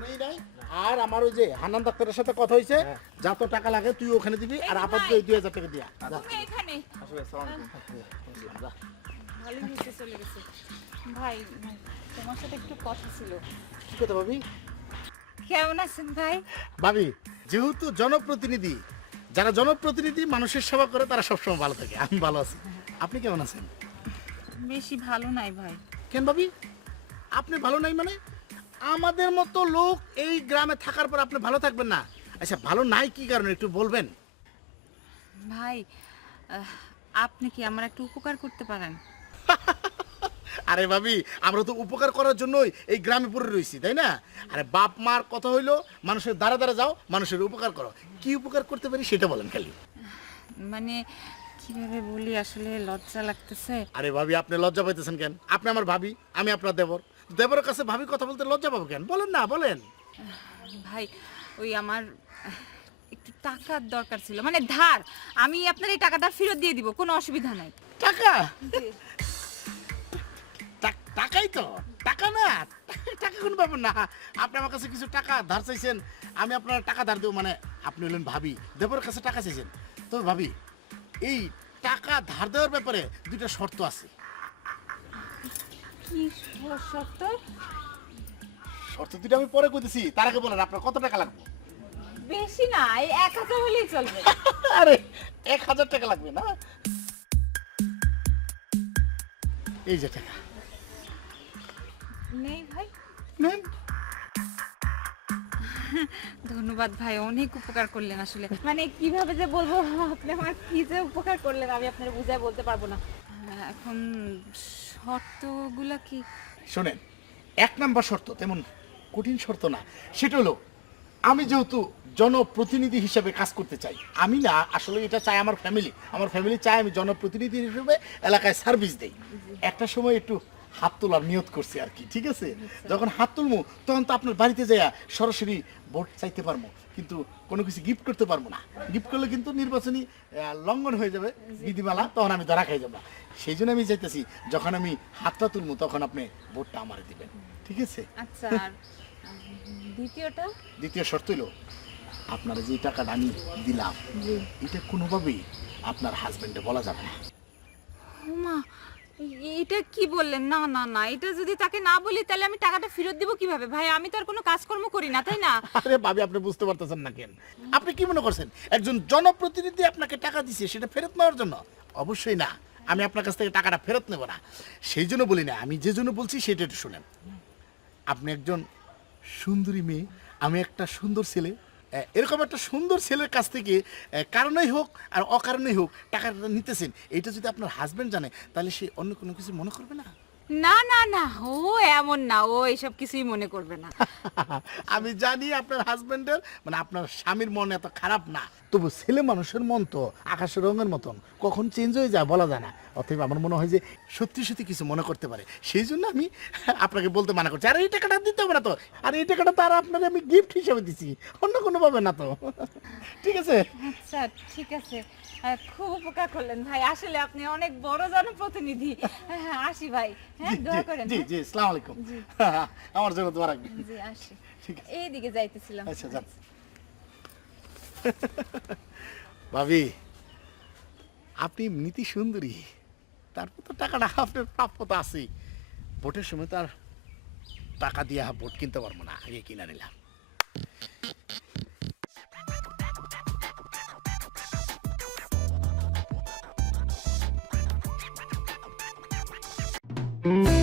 শুনেই নাই। আর আমার ওই যে হান্নান ডাক্তারের সাথে কথা হয়েছে যত টাকা লাগে তুই ওখানে দিবি আর আপাতত এই দুই হাজার টাকা দিয়া। তুমি এখানে। আসলে আসসালামু আলাইকুম। যা। ভালোই হয়েছে চলে গেছে। ভাই ভাই, তোমার সাথে একটু কথা ছিল। কি কথা ভাবি? কেমন আছেন ভাই? ভাবি যেহেতু জনপ্রতিনিধি যারা জনপ্রতিনিধি মানুষের সেবা করে তারা সবসময় ভালো থাকে। আমি ভালো আছি। আপনি কেমন আছেন? বেশি ভালো নাই ভাই। কেন ভাবি? আপনি ভালো নাই মানে? আমাদের মতো লোক এই গ্রামে থাকার পর আপনি ভালো থাকবেন না। আচ্ছা ভালো নাই কি কারণে? একটু বলবেন। ভাই আহ, আপনি কি আমার একটু উপকার করতে পারেন? আরে ভাবি আমরা তো উপকার করার জন্যই এই গ্রামে পড়ে রয়েছি তাই না? আরে বাপ মার কথা হইল মানুষের দ্বারা দ্বারা যাও মানুষের উপকার করো। কি উপকার করতে পারি সেটা বলেন খালি। মানে কীভাবে বলি আসলে লজ্জা লাগতেছে। আরে ভাবি আপনি লজ্জা পাইতেছেন কেন? আপনি আমার ভাবি আমি আপনার দেবর। দেবরের কাছে ভাবি কথা বলতে লজ্জা পাবো কেন? বলেন না বলেন। ভাই ওই আমার একটু টাকার দরকার ছিল। মানে ধার আমি আপনার এই টাকাটা ফেরত দিয়ে দিব কোনো অসুবিধা নাই। টাকা? টাকাই তো টাকা না। টাকা কোনো ব্যাপার না। আপনি আমার কাছে কিছু টাকা ধার চাইছেন আমি আপনার টাকা ধার দেবো। মানে আপনি হলেন ভাবি দেবরের কাছে টাকা চাইছেন। তবে ভাবি এই টাকা ধার দেওয়ার ব্যাপারে দুইটা শর্ত আছে। কি শর্ত? শর্ত দুইটা আমি পরে কইতেছি। তার আগে বলেন আপনার কত টাকা লাগবে? বেশি না এই এক হাজার হলেই চলবে। আরে এক হাজার টাকা লাগবে না? এই যে টাকা। নেই ভাই। নেন ধন্যবাদ ভাই অনেক উপকার করলেন আসলে। মানে কীভাবে যে বলব আপনি আমার কি যে উপকার করলেন আমি আপনার বুঝায় বলতে পারব না। এখন শর্তগুলা কি? শোনেন এক নাম্বার শর্ত তেমন কঠিন শর্ত না। সেটা হলো আমি যেহেতু জনপ্রতিনিধি হিসেবে কাজ করতে চাই আমি না আসলে এটা চাই আমার ফ্যামিলি আমার ফ্যামিলি চাই আমি জনপ্রতিনিধি হিসেবে এলাকায় সার্ভিস দেই। একটা সময় একটু হাত তোলার নিয়ত করছি আর কি ঠিক আছে? যখন হাত তুলবো তখন তো আপনার বাড়িতে যাইয়া সরাসরি ভোট চাইতে পারব কিন্তু কোনো কিছু গিফট করতে পারব না। গিফট করলে কিন্তু নির্বাচনী লঙ্ঘন হয়ে যাবে বিধিমালা তখন আমি ধরা খাই যাব। সেই জন্য আমি চাইতেছি যখন আমি হাতটা তুলবো তখন আপনি ভোটটা আমারে দিবেন। ঠিক আছে? আচ্ছা দ্বিতীয়টা? দ্বিতীয় শর্ত হলো আপনারা যে টাকাটা আমি দিলাম এটা কোনোভাবেই আপনার হাজবেন্ডে বলা যাবে না। মা এটা কি বললেন? না না না, এটা যদি তাকে না বলি, তাহলে আমি টাকাটা ফেরত দিব কীভাবে? ভাই, আমি তো আর কোনো কাজকর্ম করি না, তাই না? আরে ভাবি, আপনি বুঝতে পারতেছেন না কেন? আপনি কি মনে করছেন? একজন জনপ্রতিনিধি আপনাকে টাকা দিছে, সেটা ফেরত নেওয়ার জন্য? অবশ্যই না। আমি আপনার কাছ থেকে টাকাটা ফেরত নেব না। সেই জন্য বলি না, আমি যে জন্য বলছি, সেটা একটু শুনেন। আপনি একজন সুন্দরী মেয়ে, আমি একটা সুন্দর ছেলে এরকম একটা সুন্দর ছেলের কাছ থেকে কারণেই হোক আর অকারণেই হোক টাকাটা নিতেছেন। এটা যদি আপনার হাজব্যান্ড জানে, তাহলে সে অন্য কোনো কিছু মনে করবে না? না না না ও এমন না ও এসব কিছুই মনে করবে না। আমি জানি আপনার হাজবেন্ডের মানে আপনার স্বামীর মন এত খারাপ না তবু ছেলে মানুষের মন তো আকাশের রঙের মতন কখন চেঞ্জ হয়ে যায় বলা যায় না। অতএব আমার মনে হয় যে সত্যি সত্যি কিছু মনে করতে পারে। সেই জন্য আমি আপনাকে বলতে মানা করছি আর এই টাকাটা দিতে হবে না তো আর এই টাকাটা তার আপনার আমি গিফট হিসেবে দিছি অন্য কোনো ভাবে না তো। ঠিক আছে? আচ্ছা ঠিক আছে। খুব উপকার করলেন ভাই আসলে আপনি অনেক বড় জনপ্রতিনিধি। হ্যাঁ, আসি ভাই। হ্যাঁ দোয়া করেন জি হ্যাঁ? জি আসসালামু আলাইকুম। আমার জন্য দোয়া রাখবেন। জি আসি। এইদিকে যাইতেছিলাম। আচ্ছা যান। ভাবি আপনি নীতি সুন্দরী। তারপর তো টাকাটা আপনার প্রাপ্য তো আছে ভোটের সময় তার টাকা দিয়ে ভোট কিনতে পারব না আগে কিনা নিলাম। Mm-hmm.